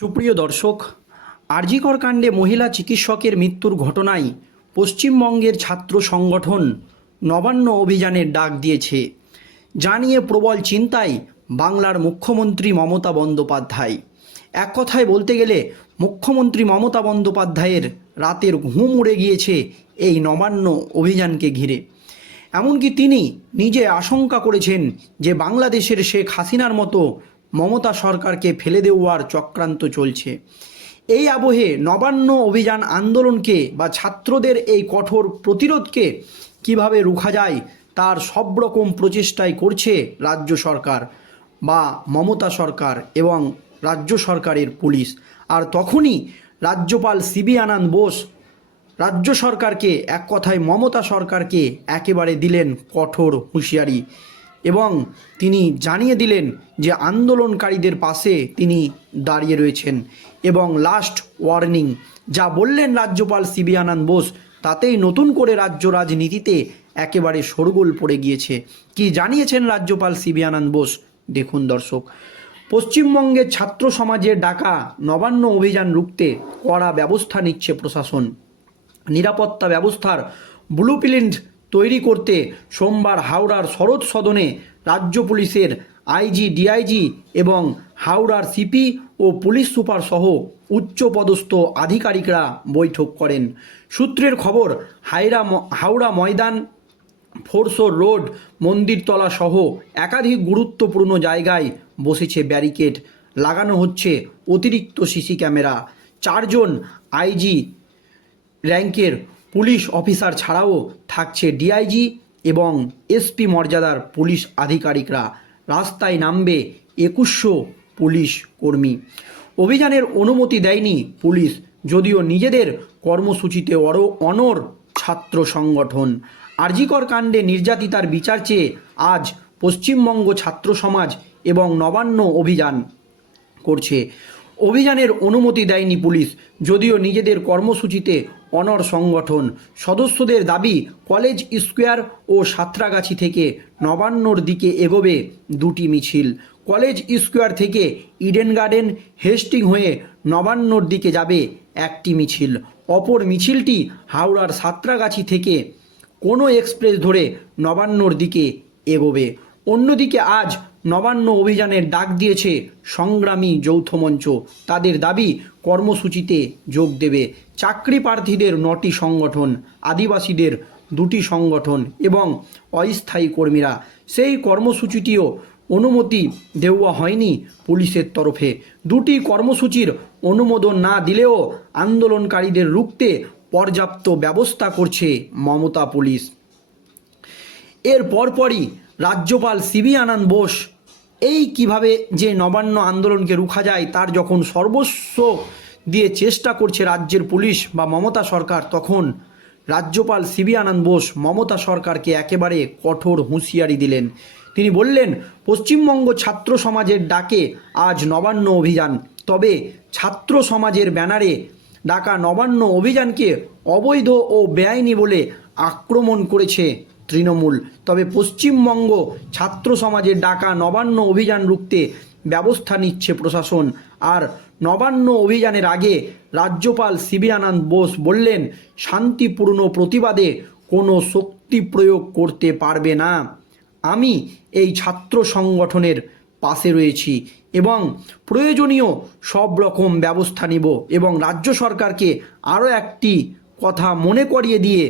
সুপ্রিয় দর্শক আরজিকর কাণ্ডে মহিলা চিকিৎসকের মৃত্যুর ঘটনায় পশ্চিমবঙ্গের ছাত্র সংগঠন নবান্ন অভিযানের ডাক দিয়েছে। জানিয়ে প্রবল চিন্তায় বাংলার মুখ্যমন্ত্রী মমতা বন্দ্যোপাধ্যায়। এক কথায় বলতে গেলে, মুখ্যমন্ত্রী মমতা বন্দ্যোপাধ্যায়ের রাতের ঘুম উড়ে গিয়েছে এই নবান্ন অভিযানকে ঘিরে। এমনকি তিনি নিজে আশঙ্কা করেছেন যে বাংলাদেশের শেখ হাসিনার মতো মমতা সরকারকে ফেলে দেওয়ার চক্রান্ত চলছে। এই আবহে নবান্ন অভিযান আন্দোলনকে বা ছাত্রদের এই কঠোর প্রতিরোধকে কীভাবে রুখা যায়, তার সব রকম প্রচেষ্টাই করছে রাজ্য সরকার বা মমতা সরকার এবং রাজ্য সরকারের পুলিশ। আর তখনই রাজ্যপাল সিবি আনন্দ বোস রাজ্য সরকারকে এক কথায় মমতা সরকারকে একেবারে দিলেন কঠোর হুঁশিয়ারি। এবং তিনি জানিয়ে দিলেন যে আন্দোলনকারীদের পাশে তিনি দাঁড়িয়ে রয়েছেন। এবং লাস্ট ওয়ার্নিং যা বললেন রাজ্যপাল সিবি আনন্দ বোস, তাতেই নতুন করে রাজ্য রাজনীতিতে একেবারে শোরগোল পড়ে গিয়েছে। কি জানিয়েছেন রাজ্যপাল সিবি আনন্দ বোস? দেখুন দর্শক পশ্চিমবঙ্গের ছাত্র সমাজের ডাকা নবান্ন অভিযান রুখতে কড়া ব্যবস্থা নিচ্ছে প্রশাসন। নিরাপত্তা ব্যবস্থার ব্লু প্রিন্ট তৈরি করতে সোমবার হাওড়ার শরৎ সদনে রাজ্য পুলিশের আইজি, ডিআইজি এবং হাওড়ার সিপি ও পুলিশ সুপার সহ উচ্চপদস্থ আধিকারিকরা বৈঠক করেন। সূত্রের খবর, হাইরা হাওড়া ময়দান ফোরশোর রোড, মন্দিরতলা সহ একাধিক গুরুত্বপূর্ণ জায়গায় বসেছে ব্যারিকেড। লাগানো হচ্ছে অতিরিক্ত সিসি ক্যামেরা। চারজন আইজি র্যাঙ্কের পুলিশ অফিসার ছাড়াও থাকছে ডিআইজি এবং এসপি মর্যাদার পুলিশ আধিকারিকরা। রাস্তায় নামবে একুশশো পুলিশ কর্মী। অভিযানের অনুমতি দেয়নি পুলিশ, যদিও নিজেদের কর্মসূচিতে অর অনর ছাত্র সংগঠন। আরজিকর কাণ্ডে নির্যাতিতার বিচার চেয়ে আজ পশ্চিমবঙ্গ ছাত্র সমাজ এবং নবান্ন অভিযান করছে। অভিযানের অনুমতি দেয়নি পুলিশ, যদিও নিজেদের কর্মসূচিতে অনর সংগঠন। সদস্যদের দাবি, কলেজ স্কোয়ার ও সাঁতরাগাছি থেকে নবান্নর দিকে এগোবে দুটি মিছিল। কলেজ স্কোয়ার থেকে ইডেন গার্ডেন হেস্টিং হয়ে নবান্নর দিকে যাবে একটি মিছিল। অপর মিছিলটি হাওড়ার সাঁতরাগাছি থেকে কোনো এক্সপ্রেস ধরে নবান্নর দিকে এগোবে। অন্যদিকে আজ নবান্ন অভিযানের ডাক দিয়েছে সংগ্রামী যৌথ মঞ্চ। তাদের দাবি কর্মসূচিতে যোগ দেবে চাকরি প্রার্থীদের নটি সংগঠন, আদিবাসীদের দুটি সংগঠন এবং অস্থায়ী কর্মীরা। সেই কর্মসূচিটিও অনুমতি দেওয়া হয়নি পুলিশের তরফে। দুটি কর্মসূচির অনুমোদন না দিলেও আন্দোলনকারীদের রুখতে পর্যাপ্ত ব্যবস্থা করছে মমতা পুলিশ। এর পরপরই রাজ্যপাল সিবি আনন্দ বোস এই কীভাবে যে নবান্ন আন্দোলনকে রুখা যায়, তার যখন সর্বস্ব দিয়ে চেষ্টা করছে রাজ্যের পুলিশ বা মমতা সরকার, তখন রাজ্যপাল সিবি আনন্দ বোস মমতা সরকারকে একেবারে কঠোর হুঁশিয়ারি দিলেন। তিনি বললেন, পশ্চিমবঙ্গ ছাত্র সমাজের ডাকে আজ নবান্ন অভিযান। তবে ছাত্র সমাজের ব্যানারে ডাকা নবান্ন অভিযানকে অবৈধ ও বেআইনি বলে আক্রমণ করেছে তৃণমূল। তবে পশ্চিমবঙ্গ ছাত্র সমাজের ডাকা নবান্ন অভিযান রুখতে ব্যবস্থা নিচ্ছে প্রশাসন। আর নবান্ন অভিযানের আগে রাজ্যপাল সিবি আনন্দ বোস বললেন, শান্তিপূর্ণ প্রতিবাদে কোনো শক্তি প্রয়োগ করতে পারবে না। আমি এই ছাত্র সংগঠনের পাশে রয়েছি এবং প্রয়োজনীয় সব রকম ব্যবস্থা নিব এবং রাজ্য সরকারকে আরও একটি কথা মনে করিয়ে দিয়ে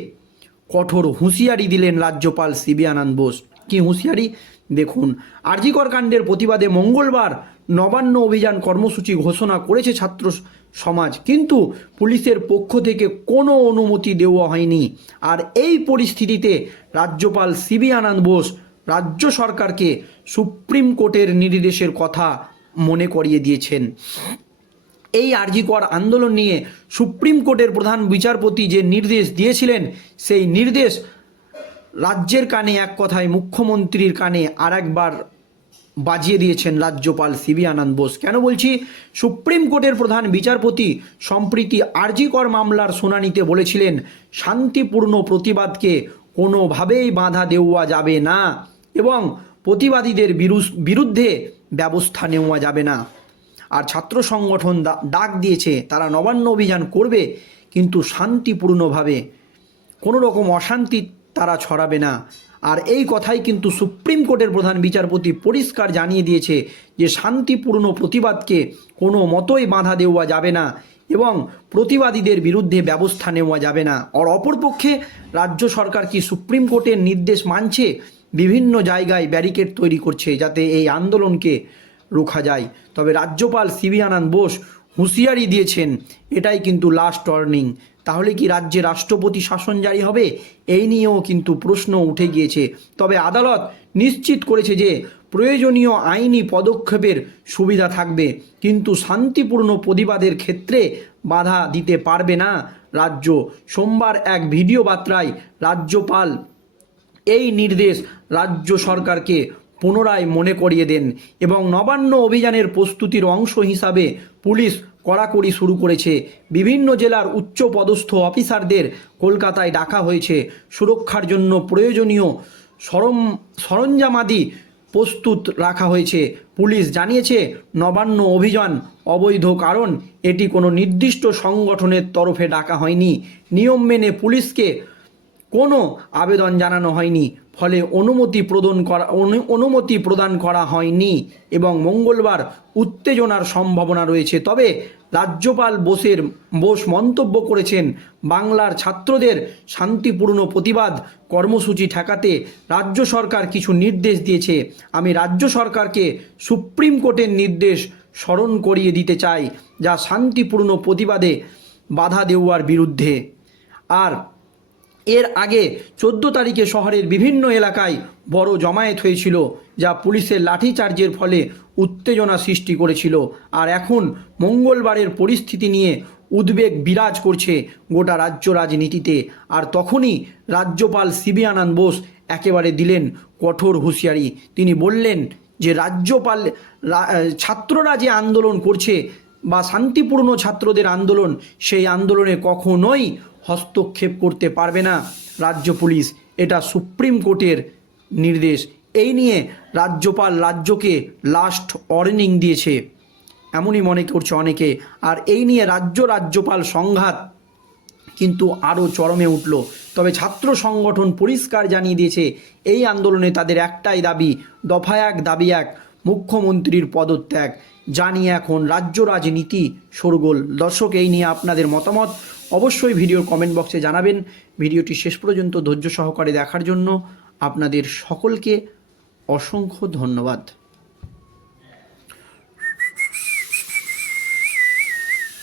কঠোর হুঁশিয়ারি দিলেন রাজ্যপাল সিবি আনন্দ বোস। কি হুঁশিয়ারি? দেখুন আরজিকর কাণ্ডের প্রতিবাদে মঙ্গলবার নবান্ন অভিযান কর্মসূচি ঘোষণা করেছে ছাত্র সমাজ। কিন্তু পুলিশের পক্ষ থেকে কোনো অনুমতি দেওয়া হয়নি। আর এই পরিস্থিতিতে রাজ্যপাল সিবি আনন্দ বোস রাজ্য সরকারকে সুপ্রিম কোর্টের নির্দেশের কথা মনে করিয়ে দিয়েছেন। এই আরজিকর আন্দোলন নিয়ে সুপ্রিম কোর্টের প্রধান বিচারপতি যে নির্দেশ দিয়েছিলেন, সেই নির্দেশ রাজ্যের কানে এক কথায় মুখ্যমন্ত্রীর কানে আর একবার বাজিয়ে দিয়েছেন রাজ্যপাল সিবি আনন্দ বোস। কেন বলছি? সুপ্রিম কোর্টের প্রধান বিচারপতি সম্প্রীতি আরজিকর মামলার শুনানিতে বলেছিলেন, শান্তিপূর্ণ প্রতিবাদকে কোনোভাবেই বাধা দেওয়া যাবে না এবং প্রতিবাদীদের বিরুদ্ধে ব্যবস্থা নেওয়া যাবে না। আর ছাত্র সংগঠন ডাক দিয়েছে, তারা নবান্ন অভিযান করবে, কিন্তু শান্তিপূর্ণভাবে কোনো রকম অশান্তি তারা ছড়াবে না। আর এই কথাই কিন্তু সুপ্রিম কোর্টের প্রধান বিচারপতি পরিষ্কার জানিয়ে দিয়েছে যে শান্তিপূর্ণ প্রতিবাদকে কোনো মতোই বাধা দেওয়া যাবে না এবং প্রতিবাদীদের বিরুদ্ধে ব্যবস্থা নেওয়া যাবে না। আর অপরপক্ষে রাজ্য সরকার কি সুপ্রিম কোর্টের নির্দেশ মানছে? বিভিন্ন জায়গায় ব্যারিকেড তৈরি করছে যাতে এই আন্দোলনকে রোখা যায়। তবে রাজ্যপাল সিবি আনন্দ বোস হুঁশিয়ারি দিয়েছেন, এটাই কিন্তু লাস্ট ওয়ার্নিং তাহলে কি রাজ্যে রাষ্ট্রপতি শাসন জারি হবে? এই নিয়েও কিন্তু প্রশ্ন উঠে গিয়েছে। তবে আদালত নিশ্চিত করেছে যে প্রয়োজনীয় আইনি পদক্ষেপের সুবিধা থাকবে। কিন্তু শান্তিপূর্ণ প্রতিবাদের ক্ষেত্রে বাধা দিতে পারবে না রাজ্য। সোমবার এক ভিডিও বার্তায় রাজ্যপাল এই নির্দেশ রাজ্য সরকারকে পুনরায় মনে করিয়ে দেন এবং নবান্ন অভিযানের প্রস্তুতির অংশ হিসাবে পুলিশ কড়াকড়ি শুরু করেছে। বিভিন্ন জেলার উচ্চ পদস্থ অফিসারদের কলকাতায় ডাকা হয়েছে। সুরক্ষার জন্য প্রয়োজনীয় সরম, সরঞ্জামাদি প্রস্তুত রাখা হয়েছে। পুলিশ জানিয়েছে, নবান্ন অভিযান অবৈধ কারণ এটি কোনো নির্দিষ্ট সংগঠনের তরফে ডাকা হয়নি। নিয়ম মেনে পুলিশকে কোনো আবেদন জানানো হয়নি। ফলে অনুমতি প্রদান করা, অনু- অনুমতি প্রদান করা হয়নি এবং মঙ্গলবার উত্তেজনার সম্ভাবনা রয়েছে। তবে রাজ্যপাল বোসের, বোস মন্তব্য করেছেন, বাংলার ছাত্রদের শান্তিপূর্ণ প্রতিবাদ কর্মসূচি ঠেকাতে রাজ্য সরকার কিছু নির্দেশ দিয়েছে। আমি রাজ্য সরকারকে সুপ্রিম কোর্টের নির্দেশ স্মরণ করিয়ে দিতে চাই, যা শান্তিপূর্ণ প্রতিবাদে বাধা দেওয়ার বিরুদ্ধে। আর এর আগে চোদ্দ তারিখে শহরের বিভিন্ন এলাকায় বড় জমায়েত হয়েছিল, যা পুলিশের লাঠিচার্জের ফলে উত্তেজনা সৃষ্টি করেছিল। আর এখন মঙ্গলবারের পরিস্থিতি নিয়ে উদ্বেগ বিরাজ করছে গোটা রাজ্য রাজনীতিতে। আর তখনই রাজ্যপাল সিবি আনন্দ বোস একেবারে দিলেন কঠোর হুঁশিয়ারি। তিনি বললেন যে, রাজ্যপাল ছাত্ররা যে আন্দোলন করছে বা শান্তিপূর্ণ ছাত্রদের আন্দোলন, সেই আন্দোলনে কখনোই হস্তক্ষেপ করতে পারবে না। রাজ্য পুলিশ এটা সুপ্রিম কোর্টের নির্দেশ। এই নিয়ে রাজ্যপাল রাজ্যকে লাস্ট ওয়ার্নিং দিয়েছে। এমনই মনে করছে অনেকে। আর এই নিয়ে রাজ্য রাজ্যপাল সংঘাত কিন্তু আরও চরমে উঠল। তবে ছাত্র সংগঠন পরিষ্কার জানিয়ে দিয়েছে, এই আন্দোলনে তাদের একটাই দাবি, দফা এক, দাবি এক, মুখ্যমন্ত্রীর পদত্যাগ। জানিয়ে এখন রাজ্য রাজনীতি শোরগোল দর্শক, এই নিয়ে আপনাদের মতামত অবশ্যই ভিডিওর কমেন্ট বক্সে জানাবেন। ভিডিওটি শেষ পর্যন্ত ধৈর্য সহকারে দেখার জন্য আপনাদের সকলকে অসংখ্য ধন্যবাদ।